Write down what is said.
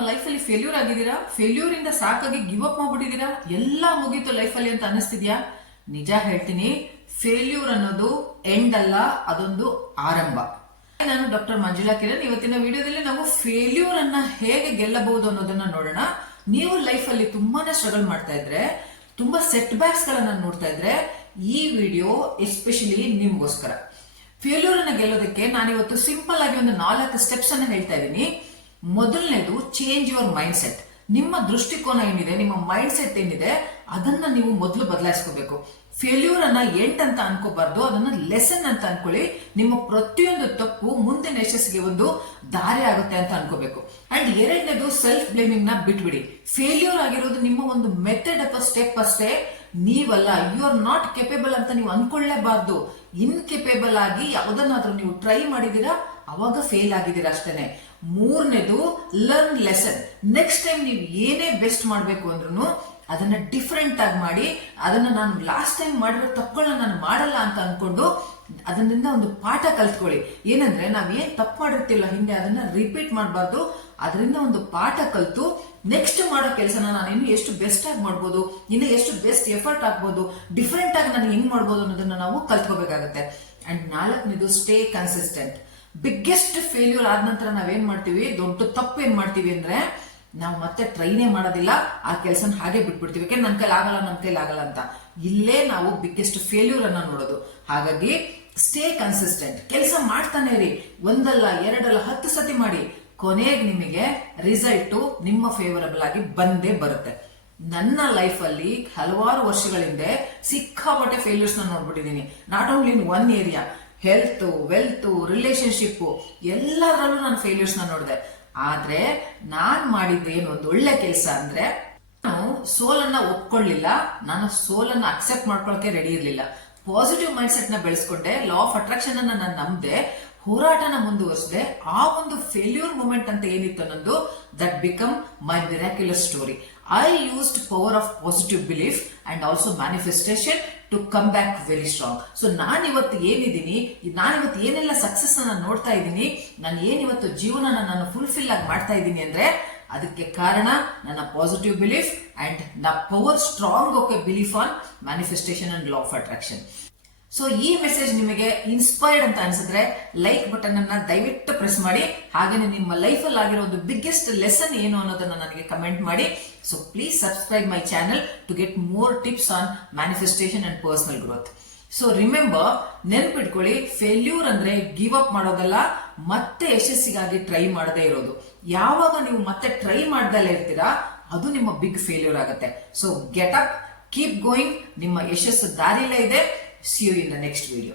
ನಿಮ್ಮ ಲೈಫಲ್ಲಿ ಫೇಲ್ಯೂರ್ ಆಗಿದ್ದೀರಾ? ಫೇಲ್ಯೂರ್ ಇಂದ ಸಾಕಾಗಿ ಗಿವ್ ಅಪ್ ಮಾಡ್ಬಿಟ್ಟಿದ್ದೀರಾ? ಎಲ್ಲ ಮುಗೀತು ಲೈಫಲ್ಲಿ ಅಂತ ಅನಿಸ್ತಿದ್ಯಾ? ನಿಜ ಹೇಳ್ತೀನಿ, ಫೇಲ್ಯೂರ್ ಅನ್ನೋದು ಎಂಡ್ ಅಲ್ಲ, ಅದೊಂದು ಆರಂಭ. ನಾನು ಡಾಕ್ಟರ್ ಮಂಜುಳಾ ಕಿರಣ್. ಇವತ್ತಿನ ವಿಡಿಯೋದಲ್ಲಿ ನಾವು ಫೇಲ್ಯೂರ್ ಅನ್ನ ಹೇಗೆ ಗೆಲ್ಲಬಹುದು ಅನ್ನೋದನ್ನ ನೋಡೋಣ. ನೀವು ಲೈಫ್ ಅಲ್ಲಿ ತುಂಬಾನೇ ಸ್ಟ್ರಗಲ್ ಮಾಡ್ತಾ ಇದ್ರೆ, ತುಂಬಾ ಸೆಟ್ ಬ್ಯಾಕ್ಸ್ ಗಳನ್ನ ನೋಡ್ತಾ ಇದ್ರೆ, ಈ ವಿಡಿಯೋ ಎಸ್ಪೆಷಲಿ ನಿಮ್ಗೋಸ್ಕರ. ಫೇಲ್ಯೂರ್ ಅನ್ನ ಗೆಲ್ಲೋದಕ್ಕೆ ನಾನಿವತ್ತು ಸಿಂಪಲ್ ಆಗಿ ಒಂದು 4 ಸ್ಟೆಪ್ಸ್ ಅನ್ನ ಹೇಳ್ತಾ ಇದ್ದೀನಿ. ಮೊದಲನೇದು, ಚೇಂಜ್ ಯುವರ್ ಮೈಂಡ್ ಸೆಟ್. ನಿಮ್ಮ ದೃಷ್ಟಿಕೋನ ಏನಿದೆ, ನಿಮ್ಮ ಮೈಂಡ್ ಸೆಟ್ ಏನಿದೆ, ಅದನ್ನ ನೀವು ಮೊದಲು ಬದಲಾಯಿಸ್ಕೋಬೇಕು. ಫೇಲ್ಯೂರ್ ಅನ್ನ ಎಂಟ್ ಅಂತ ಅನ್ಕೋಬಾರ್ದು, ಅದನ್ನ ಲೆಸನ್ ಅಂತ ಅನ್ಕೊಳ್ಳಿ. ನಿಮ್ಮ ಪ್ರತಿಯೊಂದು ತಪ್ಪು ಮುಂದಿನ ಯಶಸ್ಸಿಗೆ ಒಂದು ದಾರಿ ಆಗುತ್ತೆ ಅಂತ ಅನ್ಕೋಬೇಕು. ಅಂಡ್ ಎರಡನೇದು, ಸೆಲ್ಫ್ ಬ್ಲೇಮಿಂಗ್ ನ ಬಿಟ್ಬಿಡಿ. ಫೇಲ್ಯೂರ್ ಆಗಿರೋದು ನಿಮ್ಮ ಒಂದು ಮೆಥಡ್ ಅಥವಾ ಸ್ಟೆಪ್ ಅಷ್ಟೇ, ನೀವಲ್ಲ. ಯು ಆರ್ ನಾಟ್ ಕೆಪೇಬಲ್ ಅಂತ ನೀವು ಅನ್ಕೊಳ್ಳೇಬಾರ್ದು. ಇನ್ಕೆಪೇಬಲ್ ಆಗಿ ಯಾವುದನ್ನಾದ್ರೂ ನೀವು ಟ್ರೈ ಮಾಡಿದೀರಾ, ಅವಾಗ ಫೇಲ್ ಆಗಿದ್ದೀರಾ ಅಷ್ಟೇನೆ. ಮೂರನೇದು, ಲರ್ನ್ ಲೆಸನ್. ನೆಕ್ಸ್ಟ್ ಟೈಮ್ ನೀವು ಏನೇ ಬೆಸ್ಟ್ ಮಾಡ್ಬೇಕು ಅಂದ್ರೂ ಅದನ್ನ ಡಿಫ್ರೆಂಟ್ ಆಗಿ ಮಾಡಿ, ಅದನ್ನ ನಾನು ಲಾಸ್ಟ್ ಟೈಮ್ ಮಾಡಿರೋ ತಪ್ಪುಗಳನ್ನ ನಾನು ಮಾಡಲ್ಲ ಅಂತ ಅನ್ಕೊಂಡು ಅದರಿಂದ ಒಂದು ಪಾಠ ಕಲ್ತ್ಕೊಳ್ಳಿ. ಏನಂದ್ರೆ ನಾವ್ ಏನ್ ತಪ್ಪು ಮಾಡಿರ್ತಿಲ್ಲ ಹಿಂದೆ, ಅದನ್ನ ರಿಪೀಟ್ ಮಾಡಬಾರ್ದು. ಅದರಿಂದ ಒಂದು ಪಾಠ ಕಲ್ತು ನೆಕ್ಸ್ಟ್ ಮಾಡೋ ಕೆಲಸನ ನಾನು ಇನ್ನು ಎಷ್ಟು ಬೆಸ್ಟ್ ಆಗಿ ಮಾಡ್ಬೋದು, ಇನ್ನು ಎಷ್ಟು ಬೆಸ್ಟ್ ಎಫರ್ಟ್ ಹಾಕ್ಬೋದು, ಡಿಫ್ರೆಂಟ್ ಆಗಿ ನಾನು ಹೆಂಗ್ ಮಾಡ್ಬೋದು ಅನ್ನೋದನ್ನ ನಾವು ಕಲ್ತ್ಕೋಬೇಕಾಗತ್ತೆ. ಅಂಡ್ ನಾಲ್ಕನೇದು, ಸ್ಟೇ ಕನ್ಸಿಸ್ಟೆಂಟ್. ಬಿಗ್ಗೆಸ್ಟ್ ಫೇಲ್ಯೂರ್ ಆದ ನಂತರ ನಾವೇನ್ ಮಾಡ್ತೀವಿ, ದೊಡ್ಡ ತಪ್ಪು ಏನ್ ಮಾಡ್ತೀವಿ ಅಂದ್ರೆ, ನಾವು ಮತ್ತೆ ಟ್ರೈನೇ ಮಾಡೋದಿಲ್ಲ, ಆ ಕೆಲಸನ ಹಾಗೆ ಬಿಟ್ಬಿಡ್ತೀವಿ. ಯಾಕೆ ನನ್ನ ಕೈಲಿ ಆಗಲ್ಲ ಅಂತ. ಇಲ್ಲೇ ನಾವು ಬಿಗ್ಗೆಸ್ಟ್ ಫೇಲ್ಯೂರ್ ಅನ್ನ ನೋಡೋದು. ಹಾಗಾಗಿ ಸ್ಟೇ ಕನ್ಸಿಸ್ಟೆಂಟ್. ಕೆಲಸ ಮಾಡ್ತಾನೆ ಇರಿ, ಒಂದಲ್ಲ ಎರಡಲ್ಲ 10 ಸತಿ ಮಾಡಿ. ಕೊನೆಗೆ ನಿಮಗೆ ರಿಸಲ್ಟ್ ನಿಮ್ಮ ಫೇವರಬಲ್ ಆಗಿ ಬಂದೇ ಬರುತ್ತೆ. ನನ್ನ ಲೈಫ್ ಅಲ್ಲಿ ಹಲವಾರು ವರ್ಷಗಳ ಹಿಂದೆ ಸಿಕ್ಕಾಪಟ್ಟೆ ಫೇಲ್ಯೂರ್ಸ್ ನ ನೋಡ್ಬಿಟ್ಟಿದ್ದೀನಿ. Not only in one area, health, wealth, relationship, ಎಲ್ಲದರಲ್ಲೂ ನಾನು ಫೇಲ್ಯೂರ್ಸ್ ನ ನೋಡಿದೆ. ಆದ್ರೆ ನಾನ್ ಮಾಡಿದ್ದು ಏನು ಒಂದು ಒಳ್ಳೆ ಕೆಲಸ ಅಂದ್ರೆ, ನಾನು ಸೋಲನ್ನ ಒಪ್ಕೊಳ್ಳಿಲ್ಲ, ನಾನು ಸೋಲನ್ನ ಅಕ್ಸೆಪ್ಟ್ ಮಾಡ್ಕೊಳಕ್ಕೆ ರೆಡಿ ಇರ್ಲಿಲ್ಲ. ಪಾಸಿಟಿವ್ ಮೈಂಡ್ ಸೆಟ್ ನ ಬೆಳೆಸ್ಕೊಂಡೆ, ಲಾ ಆಫ್ ಅಟ್ರಾಕ್ಷನ್ ಅನ್ನ ನಾನು ನಂಬಿದೆ, ಹೋರಾಟನ ಮುಂದುವರಿಸಿದೆ. ಆ ಒಂದು ಫೇಲ್ಯೂರ್ ಮೂಮೆಂಟ್ ಅಂತ ಏನಿತ್ತು ಅನ್ನೋದು, that become my miraculous story. I used power of positive belief and also manifestation to come back very strong. So ನಾನಿವತ್ತು ಏನಿದ್ದೀನಿ, ನಾನಿವತ್ತು ಏನೆಲ್ಲ ಸಕ್ಸಸ್ ನಾನು ನೋಡ್ತಾ ಇದ್ದೀನಿ, ನಾನು ಏನಿವತ್ತು ಜೀವನ ನಾನು ಫುಲ್ಫಿಲ್ ಆಗಿ ಮಾಡ್ತಾ ಇದ್ದೀನಿ ಅಂದ್ರೆ, ಅದಕ್ಕೆ ಕಾರಣ ನನ್ನ positive belief and the power strong of A belief on manifestation and law of attraction. So ಈ ಮೆಸೇಜ್ ನಿಮಗೆ ಇನ್ಸ್ಪೈರ್ಡ್ ಅಂತ ಅನ್ಸಿದ್ರೆ ಲೈಕ್ ಬಟನ್ ಅನ್ನ ದಯವಿಟ್ಟು ಪ್ರೆಸ್ ಮಾಡಿ. ಹಾಗೇನೆ ನಿಮ್ಮ ಲೈಫ್ ಅಲ್ಲಿ ಆಗಿರೋ ಒಂದು ಬಿಗ್ಗೆಸ್ಟ್ ಲೆಸನ್ ಏನು ಅನ್ನೋದನ್ನ ನನಗೆ ಕಮೆಂಟ್ ಮಾಡಿ. So please subscribe my channel to get more tips on manifestation and personal growth. So remember, ನೆನ್ಪಿಟ್ಕೊಳ್ಳಿ, ಫೇಲ್ಯೂರ್ ಅಂದ್ರೆ ಗಿವ್ ಅಪ್ ಮಾಡೋದಲ್ಲ, ಮತ್ತೆ ಯಶಸ್ಸಿಗಾಗಿ ಟ್ರೈ ಮಾಡದೇ ಇರೋದು. ಯಾವಾಗ ನೀವು ಮತ್ತೆ ಟ್ರೈ ಮಾಡ್ದಲ್ಲೇ ಇರ್ತೀರಾ, ಅದು ನಿಮ್ಮ ಬಿಗ್ ಫೇಲ್ಯೂರ್ ಆಗುತ್ತೆ. So get up, keep going. ನಿಮ್ಮ ಯಶಸ್ಸು ದಾರಿಲೇ ಇದೆ. See you in the next video.